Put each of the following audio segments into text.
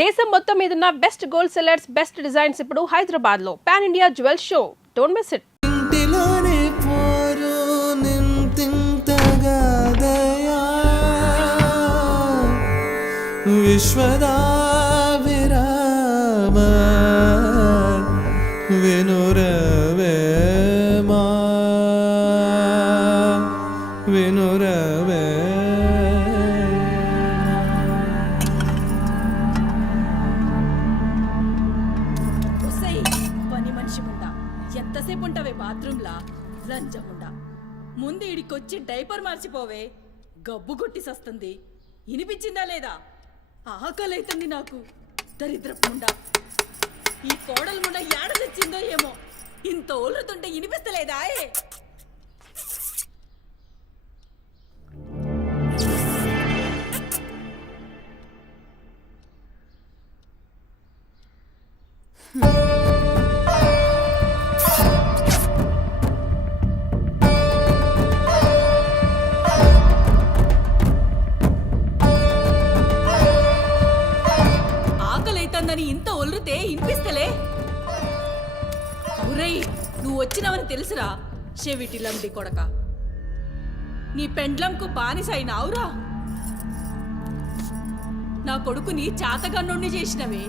దేశం మొత్తం మీదున్న best gold sellers, best designs ఇప్పుడు హైదరాబాద్ లో pan India jewel show. Don't miss it. ఇంటిలోనే పోరు నింతింతగాదయా విశ్వదా విరామ వినురవేమా వినురవే. పని మనిషి ఉండా ఎంతసేపు ఉంటావే బాత్రూంలా లంజముండా. ముందు ఇడికొచ్చి డైపర్ మార్చిపోవే, గబ్బు కొట్టి సస్తుంది. ఇనిపించిందా లేదా? ఆకలైతుంది నాకు. దరిద్రపుండా ఈ కోడలు ముండా ఏడ తెచ్చిందో ఏమో, ఇంత ఓలుతుంటే ఇనిపిస్తలేదా? ఆకలైతుందని ఇంత ఒల్లుతే ఇనిపిస్తలే? ఒరేయ్, నువ్వు వచ్చినావని తెలుసురా చెవిటిలండి కొడక. నీ పెండ్లంకు బానిసైనావురా. నా కొడుకుని చాతగన్నుణ్ణి చేసినవే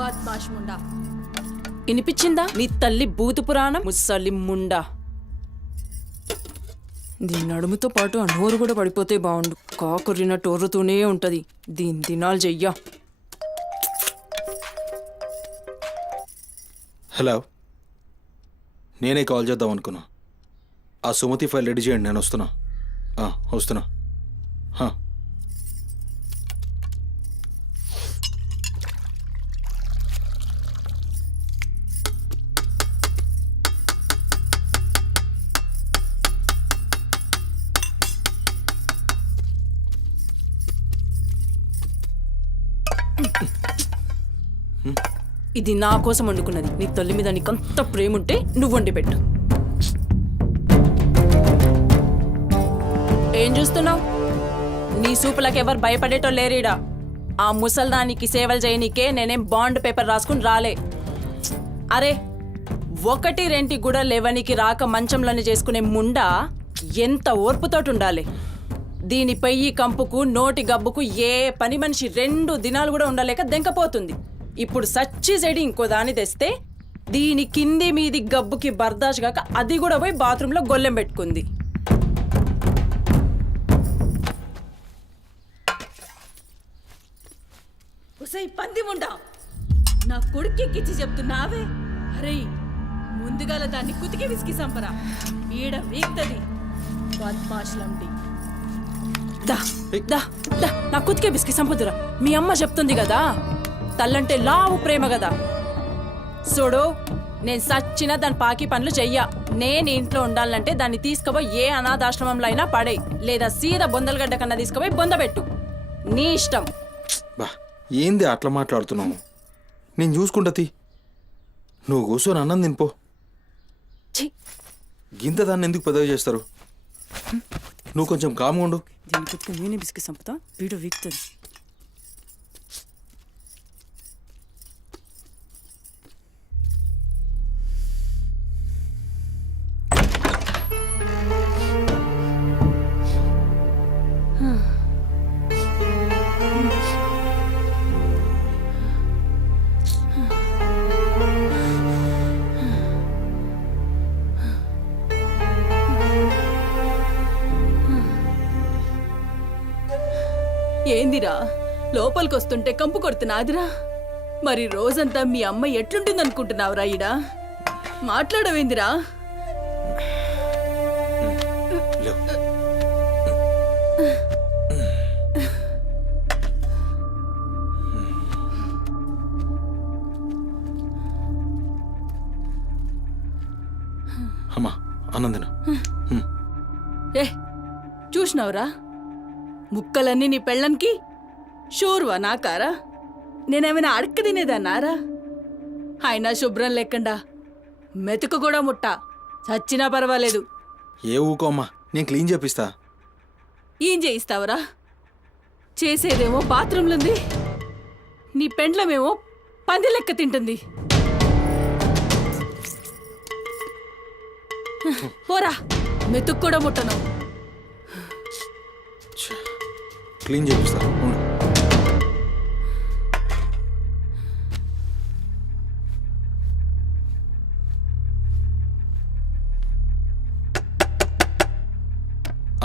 బద్మాష్ ముండా. వినిపించిందా నీ తల్లి బూతు పురాణం? ముసలి ముండా. దీని నడుముతో పాటు ఆ నోరు కూడా పడిపోతే బాగుండు. కాకుర్రినట్టు ఒర్రుతూనే ఉంటది. దీని దినాలు చెయ్యా. హలో, నేనే కాల్ చేద్దాం అనుకున్నా. ఆ సుమతి ఫైల్ రెడీ చేయండి, నేను వస్తున్నా. వస్తున్నా. ఇది నా కోసం వండుకున్నది. నీ తల్లి మీద నీకంత ప్రేమ ఉంటే నువ్వు వండి పెట్టు. ఏం చూస్తున్నావు? నీ సూపులకు ఎవరు భయపడేటో లేరీడా. ఆ ముసల్దానికి సేవలు చేయనీకే నేనేం బాండ్ పేపర్ రాసుకుని రాలే. అరే, 1-2 కూడా లేవనికి రాక మంచంలోనే చేసుకునే ముండా ఎంత ఓర్పుతోటి ఉండాలి. దీనిపై ఈ కంపుకు నోటి గబ్బుకు ఏ పని మనిషి 2 దినాలు కూడా ఉండలేక దెంకపోతుంది. ఇప్పుడు సచ్చి చెడి ఇంకో దాన్ని తెస్తే దీని కింది మీది గబ్బుకి బర్దాష్ గాక అది కూడా పోయి బాత్రూంలో గొల్లెం పెట్టుకుంది. ఉసై పంది ముండా, నా కొడుకెక్కిచ్చి చెప్తున్నావే? అరే, ముందుగాల దాన్ని కుతికి విసికి సంపరా. ఈడ వీక్తది బద్మాష్లండి. దా దా దా నా కుతికే బిస్కి సంపుదురా. మీ అమ్మ చెప్తుంది కదా, తల్లంటే లావు ప్రేమ కదా. చూడు, నేను సచ్చిన దాని పాకి పనులు చెయ్యా. నేను ఇంట్లో ఉండాలంటే దాన్ని తీసుకుపోయి ఏ అనాథాశ్రమంలో అయినా పడే, లేదా సీదా బొందలగడ్డ కన్నా తీసుకుపోయి బొందబెట్టు. నీ ఇష్టం. బా, ఏంది అట్లా మాట్లాడుతున్నావు? నేను చూసుకుంటా. నువ్వు కూర్చొని అన్నం తినిపో. గింత దాన్ని ఎందుకు పెద్దగా చేస్తారు? నువ్వు కొంచెం కామ్గా ఉండు. దీని కుతికి నేనే బిస్కి సంపుతా, వీడు వీక్తుంది. ఏందిరా లోపలికొస్తుంటే కంపు కొడుతున్నాదిరా? మరి రోజంతా మీ అమ్మ ఎట్లుంటుందనుకుంటున్నావురా? ఈడా మాట్లాడవేందిరా? అమ్మా, అన్నందిన. ఏ చూసినావురా? ముక్కలన్నీ నీ పెళ్ళన్కి షోర్వా నాకారా? నేనేమైనా అడక్క తినేదన్నారా? అయినా శుభ్రం లేకుండా మెతుకు కూడా ముట్ట. చచ్చినా పర్వాలేదు. ఏ ఊకో అమ్మా, నేను క్లీన్ చేపిస్తా. ఏం చేయిస్తావురా? చేసేదేమో బాత్రూంలుంది, నీ పెండ్లమేమో పంది లెక్క తింటుంది. పోరా, మెతుకు కూడా ముట్టను. క్లీన్ చేపిస్తా ఉండు.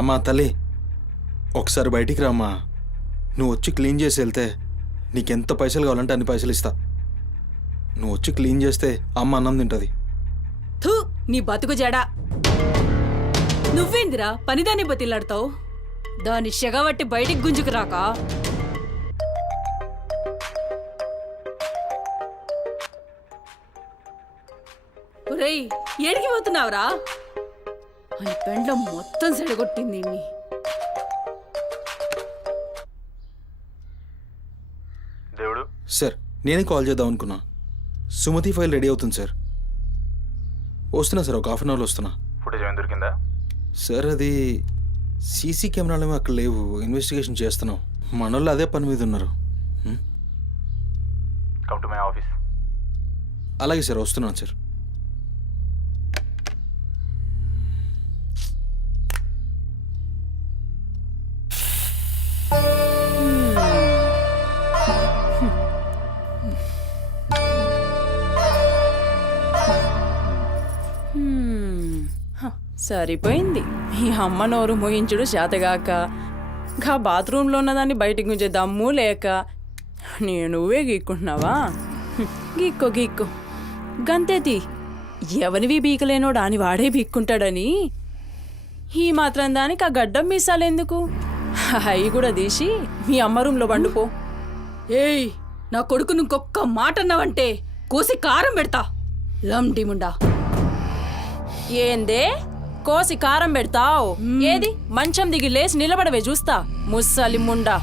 అమ్మా తల్లి, ఒకసారి బయటికి రామ్మా. నువ్వు వచ్చి క్లీన్ చేసి వెళ్తే నీకెంత పైసలు కావాలంటే అన్ని పైసలు ఇస్తా. నువ్వు వచ్చి క్లీన్ చేస్తే అమ్మ అన్నం తింటుంది. థూ, నీ బతుకు జడా. నువ్వేందిరా పనిదాన్ని బతిలాడతావు? దాని షెగబట్టి బయటికి గుంజుకు రాక. ఒరేయ్, ఏడికి పోతున్నావురా? అని పెండ్లం మొత్తం సెడగొట్టింది మీ. సార్, నేనే కాల్ చేద్దాం అనుకున్నా. సుమతి ఫైల్ రెడీ అవుతుంది సార్. వస్తున్నా సార్, ఒక హాఫ్ అన్ అవర్లో వస్తున్నా. ఫుటేజ్ ఏమైనా దొరికిందా? సార్, అది సీసీ కెమెరాలు అక్కడ లేవు. ఇన్వెస్టిగేషన్ చేస్తున్నాం. మనోళ్ళు అదే పని మీద ఉన్నారు. Come to my office. అలాగే సార్, వస్తున్నాను సార్. సరిపోయింది. ఈ అమ్మ నోరు మోయించుడు చేతగాక, గా బాత్రూంలో ఉన్నదాన్ని బయటికి గుంజే దమ్ము లేక నువ్వే గీక్కుంటున్నావా? గీక్కో గీక్కో, గంతేతి. ఎవరివి బీకలేనోడా అని వాడే బీక్కుంటాడని ఈ మాత్రం దానికి ఆ గడ్డం మీసాలెందుకు? అవి కూడా తీసి మీ అమ్మ రూంలో వండుకో. ఏయ్, నా కొడుకు ఇంకొక్క మాట అన్నావంటే కోసి కారం పెడతా. లండిముండా. ఏందే కోసి కారం పెడతావు? ఏది మంచం దిగి లేచి నిలబడవే చూస్తా, ముస్సలి ముండా.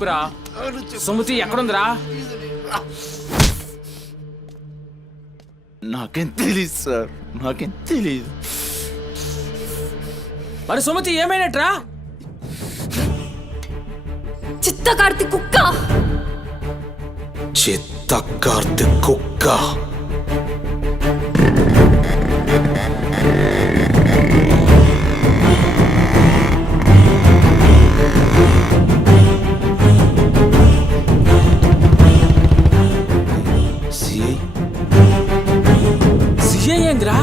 చెప్పురా. సుమతి ఎక్కడుందిరా? నాకేం తెలీదు సార్, నాకేం తెలీదు. మరి సుమతి ఏమైనట్రా? చిత్త కార్తీక్ కుక్క చిత్త కార్తీక్ కుక్క. సిఐ సిఐ ఏందిరా?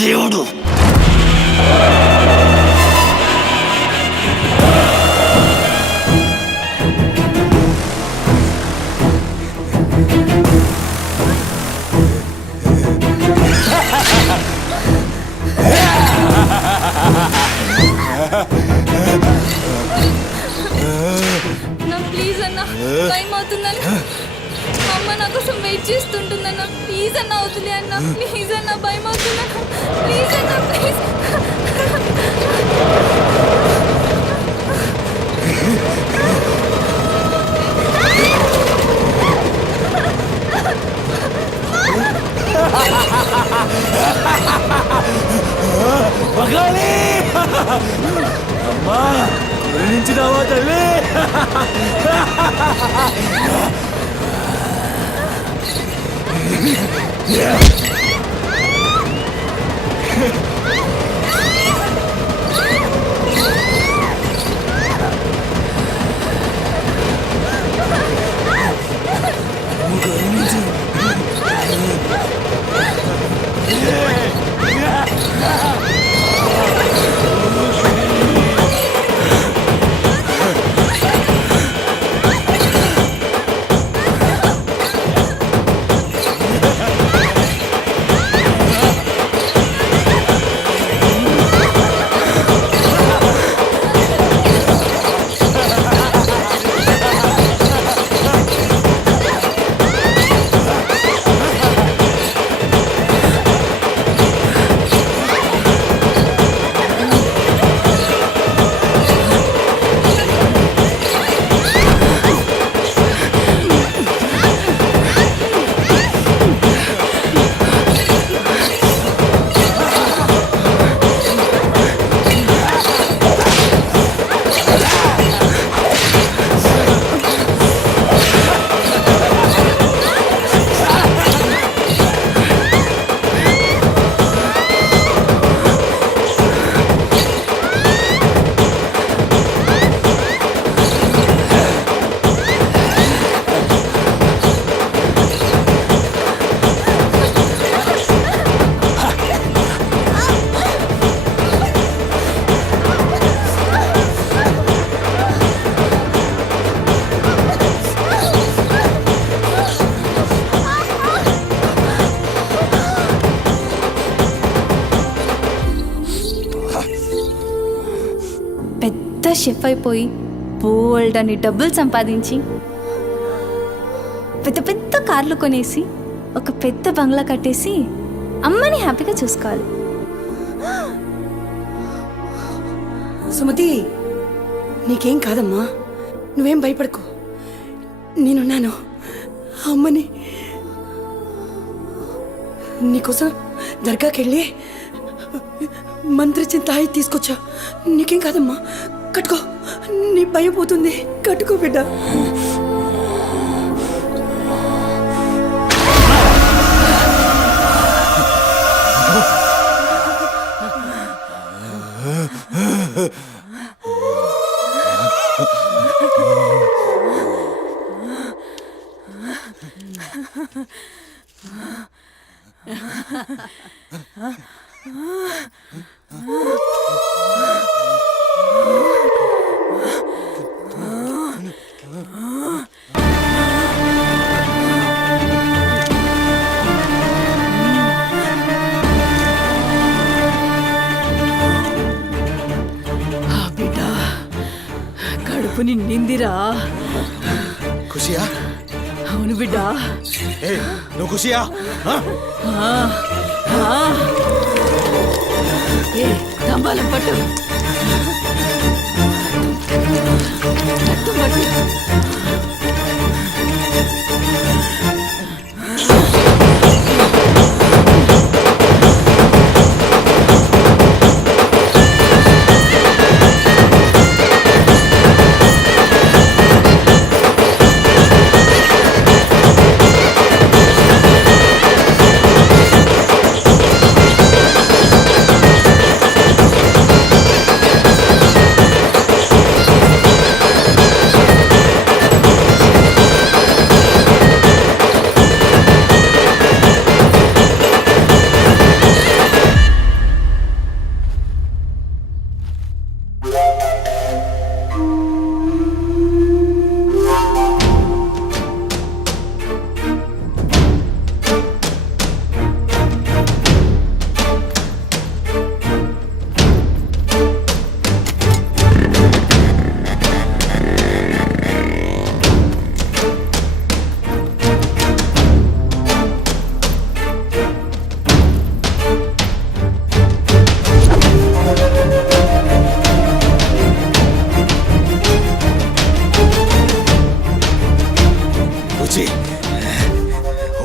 దేవుడు నా ప్లీజ్ అన్న టైం అవుతుందని అమ్మ నా కోసం వెయిట్ చేస్తుంటుందన్న ప్లీజ్ అన్న వదిలే అన్న ప్లీజ్ అన్న భయం అవుతుందన్న ప్లీజ్ అన్న ప్లీజ్ అమ్మా గురించినావా తల్లి? పెద్ద షెఫ్ అయిపోయి బోల్డ్ అని డబ్బులు సంపాదించి పెద్ద పెద్ద కార్లు కొనేసి ఒక పెద్ద బంగ్లా కట్టేసి అమ్మని హ్యాపీగా చూసుకోవాలి. సుమతి నీకేం కాదమ్మా, నువ్వేం భయపడకు, నేనున్నాను. అమ్మని నీకోసం దర్గాకెళ్ళి మంత్రిచ్చిన తాయి తీసుకొచ్చా. నీకేం కాదమ్మా, కట్టుకో, నీ భయం పోతుంది. కట్టుకో బిడ్డ. ఖుషియా? అవును బిడ్డా. ఏ నువ్వు ఖుషియా? ఏ తంబాలం పట్టు. పట్టు, పట్టు.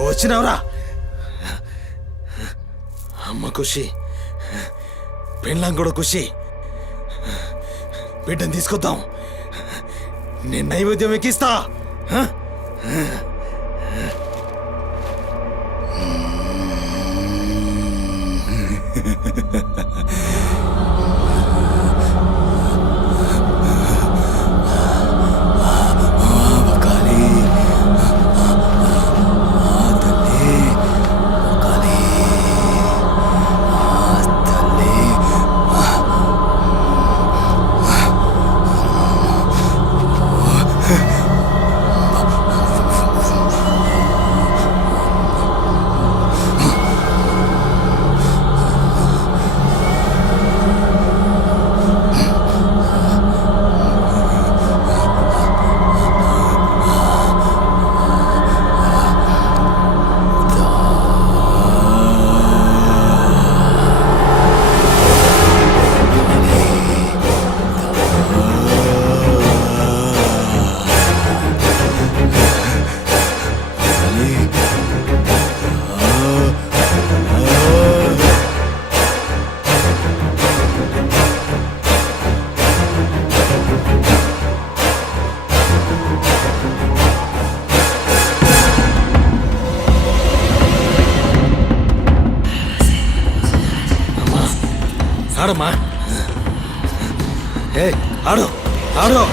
వచ్చినావురా? అమ్మ ఖుషి, పెళ్ళాం కూడా ఖుషి. బిడ్డను తీసుకొద్దాం, నేను నైవేద్యం ఎక్కిస్తా. ఆడమ్మా, ఏ ఆడు ఆడు.